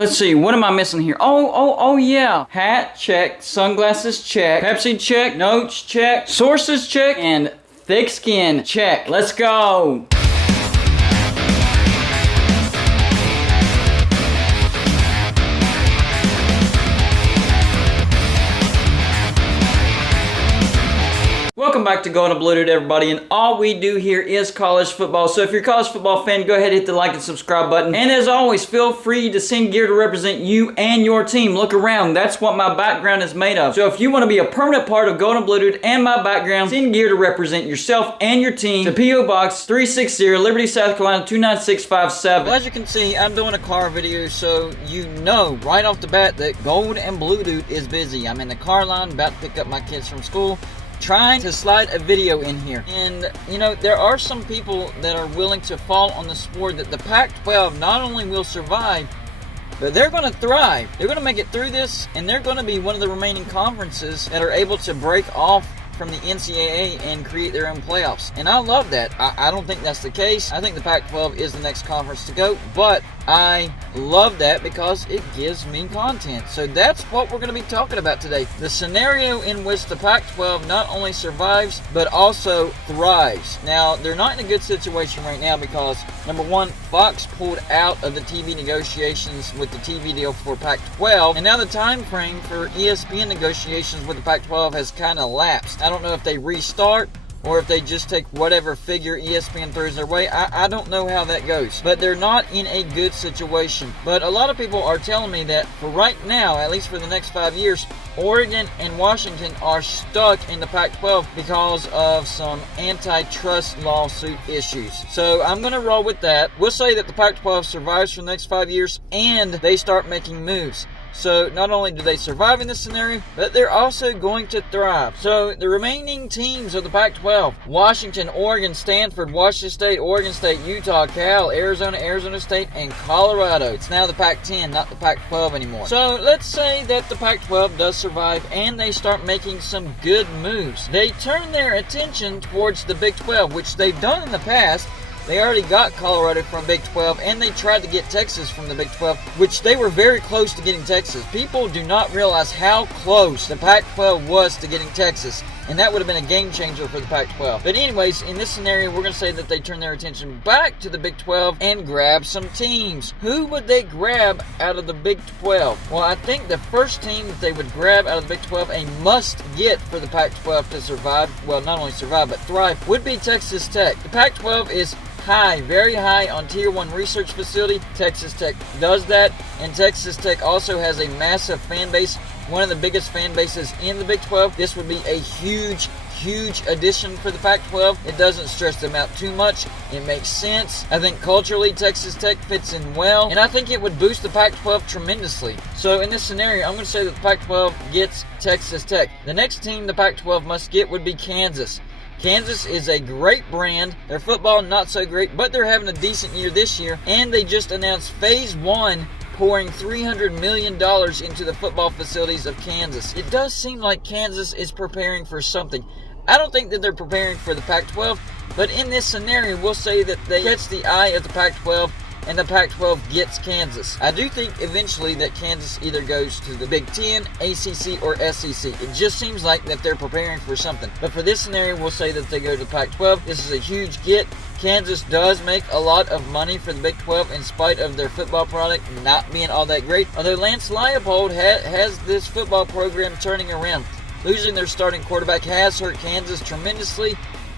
Let's see, what am I missing here? Oh yeah. Hat, check. Sunglasses, check. Pepsi, check. Notes, check. Sources, check. And thick skin, check. Let's go. Welcome back to Gold and Blue, everybody, and all we do here is college football. So if you're a college football fan, go ahead and hit the like and subscribe button. And as always, feel free to send gear to represent you and your team. Look around, that's what my background is made of. So if you want to be a permanent part of Gold and Blue and my background, send gear to represent yourself and your team to P.O. Box 360, Liberty, South Carolina 29657. Well, as you can see, I'm doing a car video, so you know right off the bat that Gold and Blue Dude is busy. I'm in the car line, about to pick up my kids from school, trying to slide a video in here. And you know, there are some people that are willing to fall on the sword that the Pac-12 not only will survive, but they're going to thrive. They're going to make it through this, and they're going to be one of the remaining conferences that are able to break off from the NCAA and create their own playoffs. And I love that. I don't think that's the case. I think the Pac-12 is the next conference to go, but I love that because it gives me content. So that's what we're going to be talking about today. The scenario in which the Pac-12 not only survives, but also thrives. Now, they're not in a good situation right now because, number one, Fox pulled out of the TV negotiations with the TV deal for Pac-12, and now the time frame for ESPN negotiations with the Pac-12 has kind of lapsed. I don't know if they restart or if they just take whatever figure ESPN throws their way. I don't know how that goes. But they're not in a good situation. But a lot of people are telling me that for right now, at least for the next 5 years, Oregon and Washington are stuck in the Pac-12 because of some antitrust lawsuit issues. So I'm going to roll with that. We'll say that the Pac-12 survives for the next 5 years and they start making moves. So not only do they survive in this scenario, but they're also going to thrive. So the remaining teams of the Pac-12, Washington, Oregon, Stanford, Washington State, Oregon State, Utah, Cal, Arizona, Arizona State, and Colorado. It's now the Pac-10, not the Pac-12 anymore. So let's say that the Pac-12 does survive and they start making some good moves. They turn their attention towards the Big 12, which they've done in the past. They already got Colorado from Big 12, and they tried to get Texas from the Big 12, which they were very close to getting Texas. People do not realize how close the Pac-12 was to getting Texas, and that would have been a game changer for the Pac-12. But anyways, in this scenario, we're going to say that they turn their attention back to the Big 12 and grab some teams. Who would they grab out of the Big 12? Well, I think the first team that they would grab out of the Big 12, a must-get for the Pac-12 to survive, well, not only survive, but thrive, would be Texas Tech. The Pac-12 is high, very high on Tier 1 research facility. Texas Tech does that, and Texas Tech also has a massive fan base, one of the biggest fan bases in the Big 12. This would be a huge addition for the Pac-12. It doesn't stress them out too much. It makes sense. I think culturally Texas Tech fits in well, and I think it would boost the Pac-12 tremendously. So in this scenario, I'm going to say that the Pac-12 gets Texas Tech. The next team the Pac-12 must get would be Kansas. Kansas is a great brand. Their football not so great, but they're having a decent year this year, and they just announced Phase 1 pouring $300 million into the football facilities of Kansas. It does seem like Kansas is preparing for something. I don't think that they're preparing for the Pac-12, but in this scenario, we'll say that they catch the eye of the Pac-12, and the Pac-12 gets Kansas. I do think eventually that Kansas either goes to the Big Ten, ACC, or SEC. It just seems like that they're preparing for something. But for this scenario, we'll say that they go to the Pac-12. This is a huge get. Kansas does make a lot of money for the Big 12 in spite of their football product not being all that great. Although Lance Leipold has this football program turning around. Losing their starting quarterback has hurt Kansas tremendously.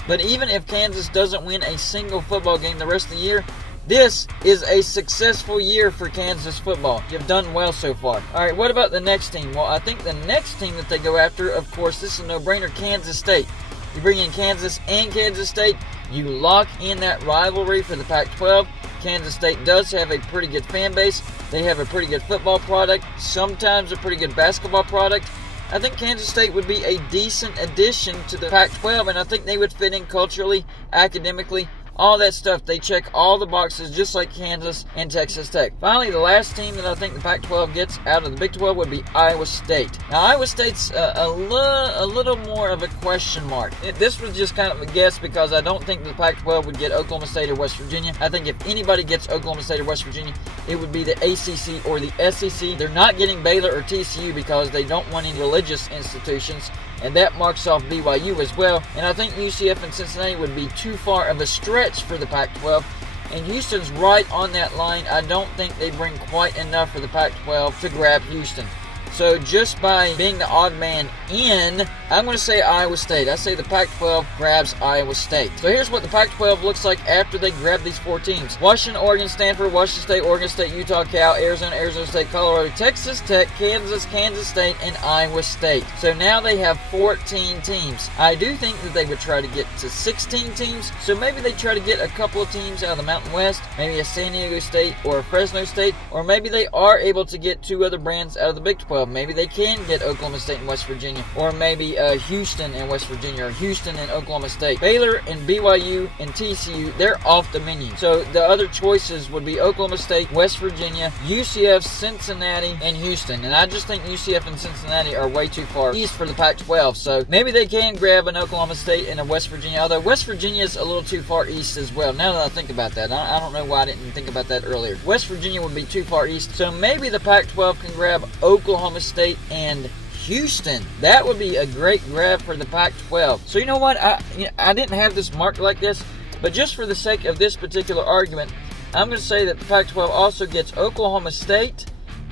But even if Kansas doesn't win a single football game the rest of the year, this is a successful year for Kansas football. You've done well so far. All right, what about the next team? Well, I think the next team that they go after, of course, this is a no-brainer, Kansas State. You bring in Kansas and Kansas State, you lock in that rivalry for the Pac-12. Kansas State does have a pretty good fan base. They have a pretty good football product, sometimes a pretty good basketball product. I think Kansas State would be a decent addition to the Pac-12, and I think they would fit in culturally, academically, all that stuff. They check all the boxes just like Kansas and Texas Tech. Finally, the last team that I think the Pac-12 gets out of the Big 12 would be Iowa State. Now, Iowa State's a little more of a question mark. This was just kind of a guess because I don't think the Pac-12 would get Oklahoma State or West Virginia. I think if anybody gets Oklahoma State or West Virginia, it would be the ACC or the SEC. They're not getting Baylor or TCU because they don't want any religious institutions, and that marks off BYU as well. And I think UCF and Cincinnati would be too far of a stretch for the Pac-12. And Houston's right on that line. I don't think they bring quite enough for the Pac-12 to grab Houston. So just by being the odd man in, I'm going to say Iowa State. I say the Pac-12 grabs Iowa State. So here's what the Pac-12 looks like after they grab these 4 teams. Washington, Oregon, Stanford, Washington State, Oregon State, Utah, Cal, Arizona, Arizona State, Colorado, Texas Tech, Kansas, Kansas State, and Iowa State. So now they have 14 teams. I do think that they would try to get to 16 teams. So maybe they try to get a couple of teams out of the Mountain West, maybe a San Diego State or a Fresno State, or maybe they are able to get 2 other brands out of the Big 12. Maybe they can get Oklahoma State and West Virginia, or maybe Houston and West Virginia, or Houston and Oklahoma State. Baylor and BYU and TCU, they're off the menu. So the other choices would be Oklahoma State, West Virginia, UCF, Cincinnati, and Houston. And I just think UCF and Cincinnati are way too far east for the Pac-12. So maybe they can grab an Oklahoma State and a West Virginia, although West Virginia is a little too far east as well. Now that I think about that, I don't know why I didn't think about that earlier. West Virginia would be too far east. So maybe the Pac-12 can grab Oklahoma State and Houston. That would be a great grab for the Pac-12. So you know what? I didn't have this marked like this, but just for the sake of this particular argument, I'm going to say that the Pac-12 also gets Oklahoma State,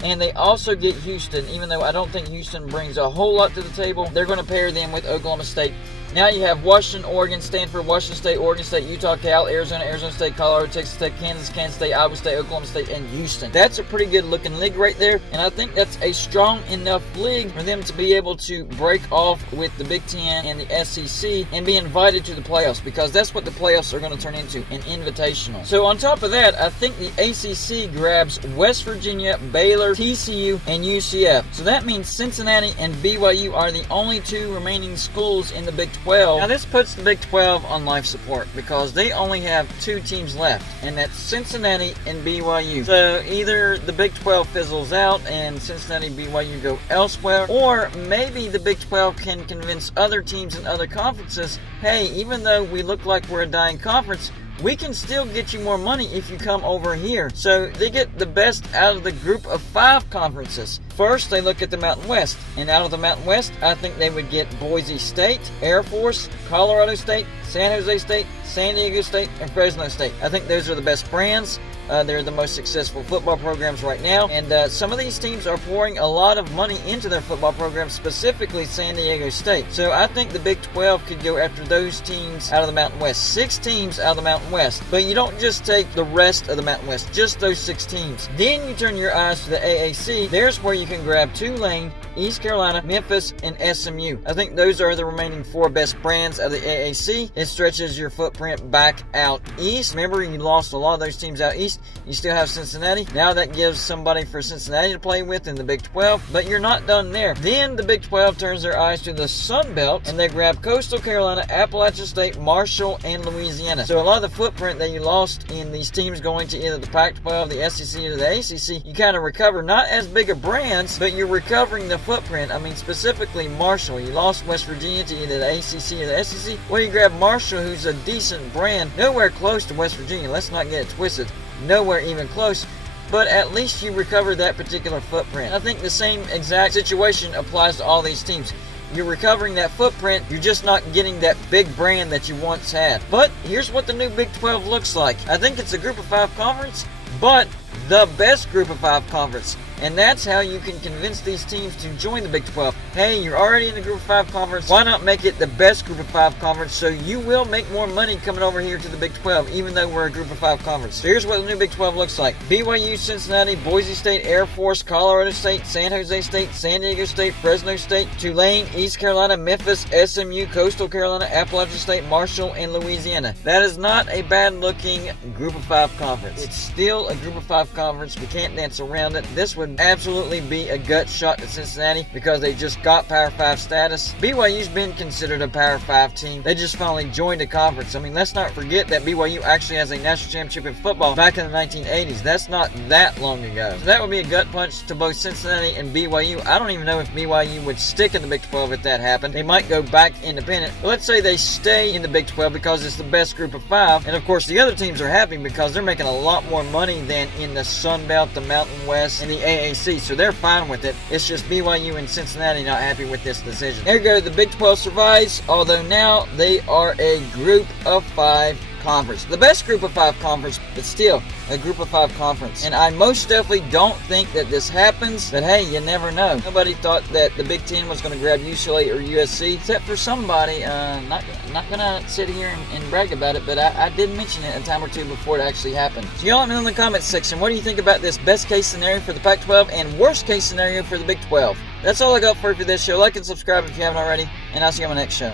and they also get Houston. Even though I don't think Houston brings a whole lot to the table, they're going to pair them with Oklahoma State. Now you have Washington, Oregon, Stanford, Washington State, Oregon State, Utah, Cal, Arizona, Arizona State, Colorado, Texas Tech, Kansas, Kansas State, Iowa State, Oklahoma State, and Houston. That's a pretty good looking league right there, and I think that's a strong enough league for them to be able to break off with the Big Ten and the SEC and be invited to the playoffs, because that's what the playoffs are going to turn into, an invitational. So on top of that, I think the ACC grabs West Virginia, Baylor, TCU, and UCF. So that means Cincinnati and BYU are the only 2 remaining schools in the Big 12. Now this puts the Big 12 on life support because they only have 2 teams left, and that's Cincinnati and BYU. So either the Big 12 fizzles out and Cincinnati and BYU go elsewhere, or maybe the Big 12 can convince other teams in other conferences, hey, even though we look like we're a dying conference, we can still get you more money if you come over here. So they get the best out of the group of 5 conferences. First, they look at the Mountain West. And out of the Mountain West, I think they would get Boise State, Air Force, Colorado State, San Jose State, San Diego State, and Fresno State. I think those are the best brands. They're the most successful football programs right now. And some of these teams are pouring a lot of money into their football programs, specifically San Diego State. So I think the Big 12 could go after those teams out of the Mountain West. 6 teams out of the Mountain West. But you don't just take the rest of the Mountain West, just those 6 teams. Then you turn your eyes to the AAC. There's where you can grab Tulane, East Carolina, Memphis, and SMU. I think those are the remaining 4 best brands of the AAC. It stretches your footprint back out east. Remember, you lost a lot of those teams out east. You still have Cincinnati. Now that gives somebody for Cincinnati to play with in the Big 12, but you're not done there. Then the Big 12 turns their eyes to the Sun Belt, and they grab Coastal Carolina, Appalachian State, Marshall, and Louisiana. So a lot of the footprint that you lost in these teams going to either the Pac-12, the SEC, or the ACC, you kind of recover, not as big of brands, but you're recovering the footprint. I mean, specifically Marshall. You lost West Virginia to either the ACC or the SEC. Well, you grab Marshall, who's a decent brand, nowhere close to West Virginia. Let's not get it twisted. Nowhere even close, but at least you recover that particular footprint. I think the same exact situation applies to all these teams. You're recovering that footprint, you're just not getting that big brand that you once had. But here's what the new Big 12 looks like. I think it's a group of 5 conference, but the best group of 5 conference. And that's how you can convince these teams to join the Big 12. Hey, you're already in the Group of 5 conference. Why not make it the best Group of 5 conference so you will make more money coming over here to the Big 12, even though we're a Group of 5 conference. So here's what the new Big 12 looks like. BYU, Cincinnati, Boise State, Air Force, Colorado State, San Jose State, San Diego State, Fresno State, Tulane, East Carolina, Memphis, SMU, Coastal Carolina, Appalachian State, Marshall, and Louisiana. That is not a bad looking Group of 5 conference. It's still a Group of 5 conference. We can't dance around it. This would would absolutely be a gut shot to Cincinnati because they just got Power 5 status. BYU's been considered a Power 5 team. They just finally joined a conference. I mean, let's not forget that BYU actually has a national championship in football back in the 1980s. That's not that long ago. So that would be a gut punch to both Cincinnati and BYU. I don't even know if BYU would stick in the Big 12 if that happened. They might go back independent. But let's say they stay in the Big 12 because it's the best group of 5. And of course, the other teams are happy because they're making a lot more money than in the Sun Belt, the Mountain West, and the AAC. So they're fine with it. It's just BYU and Cincinnati not happy with this decision. There you go. The Big 12 survives, although now they are a group of 5 conference. The best group of 5 conference, but still a group of 5 conference. And I most definitely don't think that this happens, but hey, you never know. Nobody thought that the Big Ten was going to grab UCLA or USC, except for somebody. Not going to sit here and brag about it, but I did mention it a time or two before it actually happened. So y'all let me know in the comments section, what do you think about this best case scenario for the Pac-12 and worst case scenario for the Big 12? That's all I got for you for this show. Like and subscribe if you haven't already, and I'll see you on my next show.